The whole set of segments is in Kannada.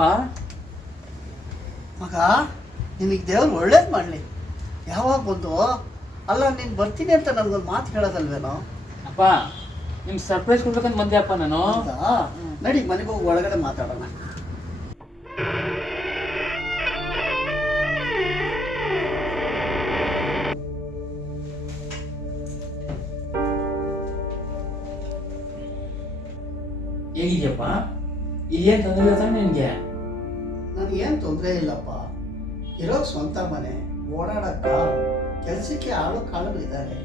ಅಪ್ಪ ಮಗ, ನಿನಗೆ ದೇವ್ರು ಒಳ್ಳೇದು ಮಾಡಲಿ. ಯಾವಾಗ ಬಂದು ಅಲ್ಲ ನೀನು ಬರ್ತೀನಿ ಅಂತ ನನಗೊಂದು ಮಾತು ಹೇಳೋದಲ್ವೇನೋ? ಅಪ್ಪ ನಿಮ್ಗೆ ಸರ್ಪ್ರೈಸ್ ಕೊಡ್ಬೇಕಂತ ಬಂದೆ ಅಪ್ಪ ನಾನು. ಹೌದಾ? ನಡಿ ಮನೆಗೆ ಹೋಗಿ ಒಳಗಡೆ ಮಾತಾಡೋಣ. ಹೇಗಿದ್ಯಪ್ಪ? ಇದೇನು ತೊಂದರೆ ಇಲ್ಲ ತಾನೆ ನಿನಗೆ? ನನಗೇನು ತೊಂದರೆ ಇಲ್ಲಪ್ಪ. ಇರೋಕ್ಕೆ ಸ್ವಂತ ಮನೆ, ಓಡಾಡಕ್ಕ ಕೆಲಸಕ್ಕೆ ಆಳು ಕಾಳುಗಳಿದ್ದಾರೆ.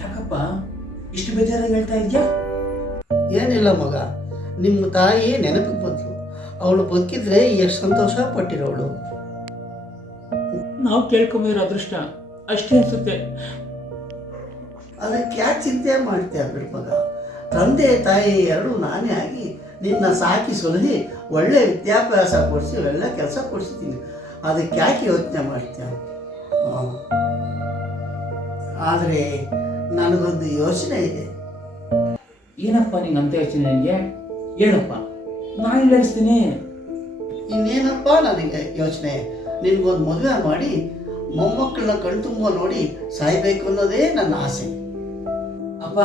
ಯಾಕಪ್ಪ ಇಷ್ಟು ಬೇಜಾರಾಗಿ ಹೇಳ್ತಾ ಇದೆಯಾ? ಏನಿಲ್ಲ ಮಗ, ನಿಮ್ಮ ತಾಯಿ ನೆನಪಿಗೆ ಬಂತು. ಅವಳು ಬದುಕಿದ್ರೆ ಎಷ್ಟು ಸಂತೋಷ ಪಟ್ಟಿರೋಳು. ನಾವು ಕೇಳ್ಕೊಂಬಿರೋ ಅದೃಷ್ಟ ಅಷ್ಟೇ ಅನ್ಸುತ್ತೆ. ಅದಕ್ಕೆ ಯಾಕೆ ಚಿಂತೆ ಮಾಡ್ತೀಯ ಬಿಡು ಮಗ. ತಂದೆ ತಾಯಿ ಎರಡೂ ನಾನೇ ಆಗಿ ನಿನ್ನ ಸಾಕಿ ಸಲಹಿ ಒಳ್ಳೆ ವಿದ್ಯಾಭ್ಯಾಸ ಕೊಡಿಸಿ ಒಳ್ಳೆ ಕೆಲಸ ಕೊಡಿಸ್ತೀನಿ. ಅದಕ್ಕೆ ಯಾಕೆ ಯೋಚನೆ ಮಾಡ್ತೀಯ? ಆದರೆ ನನಗೊಂದು ಯೋಚನೆ ಇದೆ. ಏನಪ್ಪ ನೀನು ಅಂತ ಯೋಚನೆ? ನನಗೆ ಹೇಳಪ್ಪ, ನಾನು ಹೇಳಿಸ್ತೀನಿ. ಇನ್ನೇನಪ್ಪ ನನಗೆ ಯೋಚನೆ? ನಿನಗೊಂದು ಮದುವೆ ಮಾಡಿ ಮೊಮ್ಮಕ್ಕಳನ್ನ ಕಣ್ತುಂಬ ನೋಡಿ ಸಾಯ್ಬೇಕು ಅನ್ನೋದೇ ನನ್ನ ಆಸೆ. ಅಪ್ಪ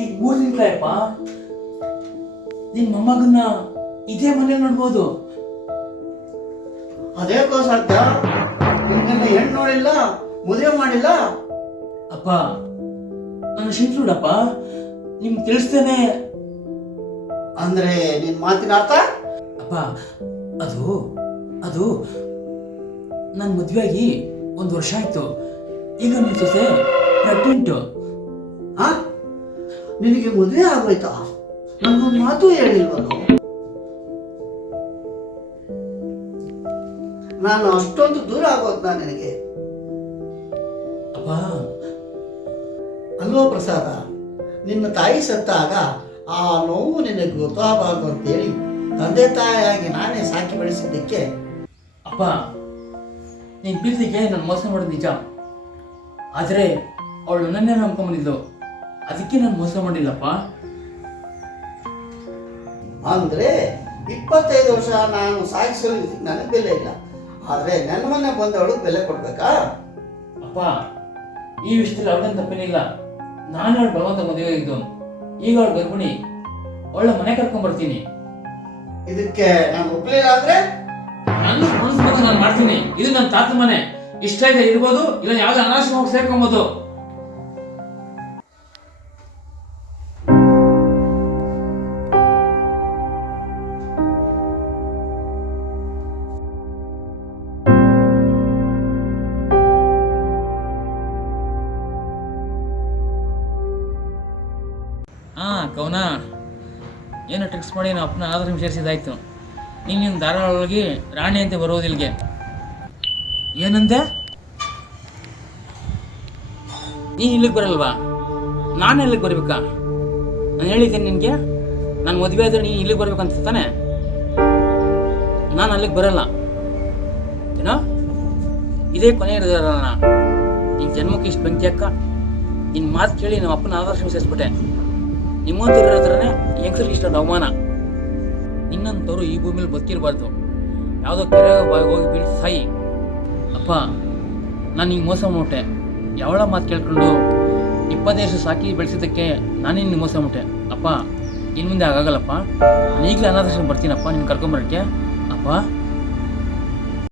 ಈಗ 3 ದಿನಗಳಾಯಪ್ಪ, ನಿನ್ನ ಮೊಮ್ಮಗನ್ನ ಇದೇ ಮನೇಲಿ ನೋಡ್ಬೋದು. ಅದೇಕೋ ಸಾಧ್ಯ? ನಿನ್ನ ಹೆಣ್ಣು ನೋಡಿಲ್ಲ, ಮದುವೆ ಮಾಡಿಲ್ಲ. ಅಪ್ಪ ನಾನು ಶಿಂಟ್ರುಡಪ್ಪ, ನಿಮ್ಗೆ ತಿಳಿಸ್ತೇನೆ. ಅಂದ್ರೆ ನಿನ್ ಮಾತಿನ ಅರ್ಥ? ಅಪ್ಪ ಅದು ಅದು ನನ್ನ ಮದುವೆಯಾಗಿ 1 ವರ್ಷ ಆಯ್ತು. ಈಗ ನಿನ್ನ ಸೊಸೆ ಪ್ರೆಗ್ನೆಂಟು. ಹಾ, ನಿನಗೆ ಮದುವೆ ಆಗೋಯ್ತಾ? ನನಗೊಂದು ಮಾತು ಹೇಳಿಲ್ವನು? ನಾನು ಅಷ್ಟೊಂದು ದೂರ ಆಗೋದ್ನಾ ನಿನಗೆ? ಅಪ್ಪ ಅಲ್ವೋ ಪ್ರಸಾದ, ನಿನ್ನ ತಾಯಿ ಸತ್ತಾಗ ಆ ನೋವು ನಿನಗೆ ಗೊತ್ತಾಗಬಾರ್ದು ಅಂತೇಳಿ ತಂದೆ ತಾಯಿಯಾಗಿ ನಾನೇ ಸಾಕಿ ಬೆಳೆಸಿದ್ದಕ್ಕೆ. ಅಪ್ಪ ನೀನು ಪ್ರೀತಿಗೆ ನಾನು ಮೋಸ ಮಾಡೋದು ನಿಜ, ಆದರೆ ಅವಳು ನನ್ನೇ ನಂಬ್ಕೊಂಬಂದಿದ್ದು, ಅದಕ್ಕೆ ನಾನು ಮೋಸ ಮಾಡಿಲ್ಲಪ್ಪ. ಅಂದ್ರೆ 25 ವರ್ಷ ನಾನು ಸಾಗಿಸಲು ನನಗೆ ಬೆಲೆ ಇಲ್ಲ, ಆದರೆ ನನ್ನ ಮನೆ ಬಂದವಳು ಬೆಲೆ ಕೊಡ್ಬೇಕಾ? ಅಪ್ಪ ಈ ವಿಷಯದಲ್ಲಿ ಅವಳೇನು ತಪ್ಪೇನಿಲ್ಲ. ನಾನು ಅವಳು ಬಲವಂತ ಮದುವೆ ಇದ್ದು, ಈಗ ಅವಳು ಗರ್ಭಿಣಿ. ಅವಳ ಮನೆ ಕರ್ಕೊಂಡ್ಬರ್ತೀನಿ. ಇದಕ್ಕೆ ನಾನು ಒಪ್ಪಲಿಲ್ಲ ಅಂದ್ರೆ ನನ್ನ ಮನಸ್ಸು ಬಂದಾಗ ನಾನು ಮಾಡ್ತೀನಿ. ಇದು ನನ್ನ ತಾತ ಮನೆ, ಇಷ್ಟ ಇದೆ ಇರ್ಬೋದು, ಇಲ್ಲ ಯಾವ್ದು ಅನಾವಶ್ಯಕವಾಗಿ ಸೇರ್ಕೊಬೋದು. ಕವನ ಏನು ಟ್ರಿಕ್ಸ್ ಮಾಡಿ ನಾವು ಅಪ್ಪನ ಆಧಾರ ಸೇರಿಸಿದಾಯ್ತು. ನೀನು ಧಾರಾವಾಳವಾಗಿ ರಾಣಿ ಅಂತ ಬರೋದಿಲ್ಗೆ. ಏನಂದೆ? ನೀನು ಇಲ್ಲಿಗೆ ಬರಲ್ವಾ? ನಾನು ಇಲ್ಲಿಗೆ ಬರ್ಬೇಕಾ? ನಾನು ಹೇಳಿದ್ದೇನೆ ನಿನಗೆ, ನಾನು ಮದುವೆ ಆದರೆ ನೀನು ಇಲ್ಲಿಗೆ ಬರ್ಬೇಕಂತ ತಾನೆ? ನಾನು ಅಲ್ಲಿಗೆ ಬರಲ್ಲ. ಏನೋ ಇದೇ ಕೊನೆ ಇರೋದಾರಣ. ನಿನ್ನ ಜನ್ಮಕ್ಕೆ ಇಷ್ಟು ಬೆಂಕಿ ಅಕ್ಕ. ನಿನ್ನ ಮಾತು ಕೇಳಿ ನಮ್ಮ ಅಪ್ಪನ ಆದರ್ಶ ಸೇರಿಸ್ಬಿಟ್ಟೆ. ನಿಮ್ಮಂತಿರೋದ್ರೇ ಹೆಂಗಸರಿಗೆ ಇಷ್ಟೊಂದು ಅವಮಾನ. ನಿನ್ನಂಥವ್ರು ಈ ಭೂಮಿಲಿ ಬದುಕಿರಬಾರ್ದು. ಯಾವುದೋ ಕೆರೆ ಬಾಯಿ ಹೋಗಿ ಬೀಳ್ಸಿ ಸಾಯಿ. ಅಪ್ಪ ನಾನು ಹಿಂಗೆ ಮೋಸ ಮುಟ್ಟೆ. ಯಾವಳ ಮಾತು ಕೇಳ್ಕೊಂಡು 25 ವರ್ಷ ಸಾಕಿ ಬೆಳೆಸಿದ್ದಕ್ಕೆ ನಾನೇ ನಿನ್ನ ಮೋಸ ಮುಟ್ಟೆ. ಅಪ್ಪ ಇನ್ನು ಮುಂದೆ ಆಗಾಗಲ್ಲಪ್ಪ. ನಾನು ಈಗಲೇ ಅನಾಥಾಶ್ರಮ ಬರ್ತೀನಪ್ಪ, ನಿನ್ನ ಕರ್ಕೊಂಬರೋಕ್ಕೆ. ಅಪ್ಪ